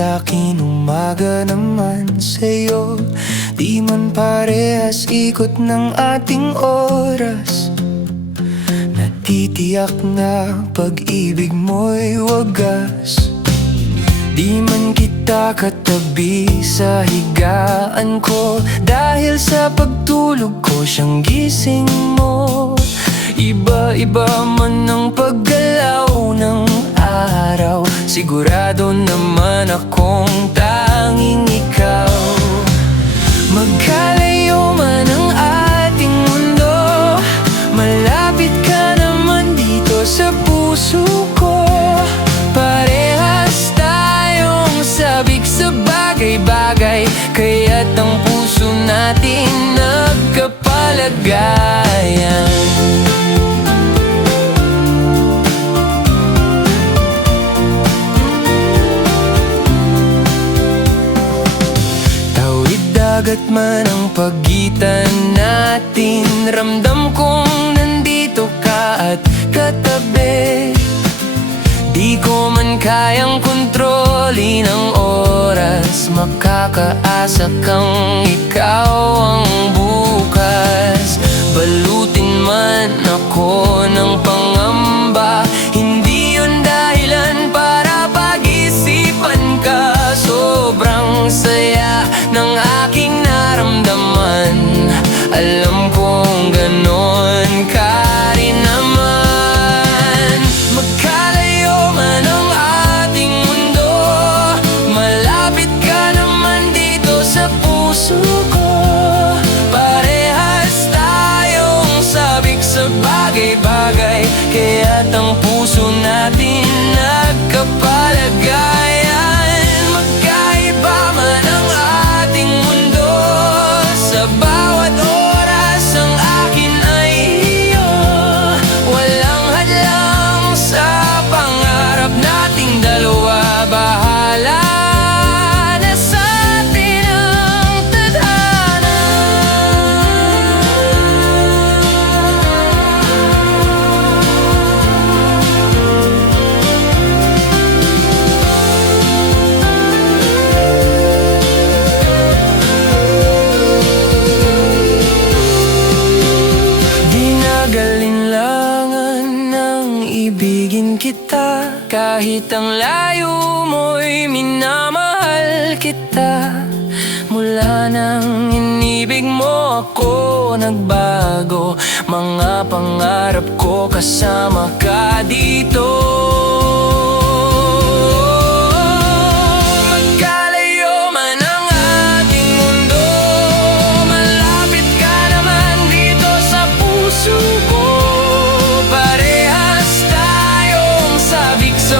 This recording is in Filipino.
sa'kin, umaga naman sa'yo. Di man parehas ikot ng ating oras, natitiyak na pag-ibig mo'y wagas. Di man kita katabi sa higaan ko, dahil sa pagtulog ko siyang gising mo. Iba-iba man ang paggalaw ng araw, sigurado naman akong tanging ikaw. Magkalayo man ang ating mundo, malapit ka naman dito sa puso ko. Parehas tayong sabik sa bagay-bagay, kaya't ang puso natin nagkapalagayan. Dagat man ang pagitan natin, ramdam kong nandito ka at katabi. Di ko man kayang kontrolin ang oras, makakaasa kang ikaw ang bukas. Balutin man ako ng pangamba, hindi yun dahilan para pag-isipan ka. Sobrang saya ng aking naramdaman, alam kong ganon ka rin naman. Magkalayo man ang ating mundo, malapit ka naman dito sa puso ko. Parehas tayong sabik sa bagay-bagay, kaya't ang puso natin nagkapalagayan. Magkaiba man ang ating mundo, sa bawat oras ang akin ay iyo. Walang hadlang sa pangarap nating dalawa, bahala na sa atin ang tadhana. Ginagalinlangan ng ibigin kita, kahit ang layo mo'y minamahal kita. Mula nang inibig mo ako, nagbago mga pangarap ko, kasama ka dito. Magkalayo man ang ating mundo, malapit ka naman dito sa puso ko. Parehas tayong sabik sa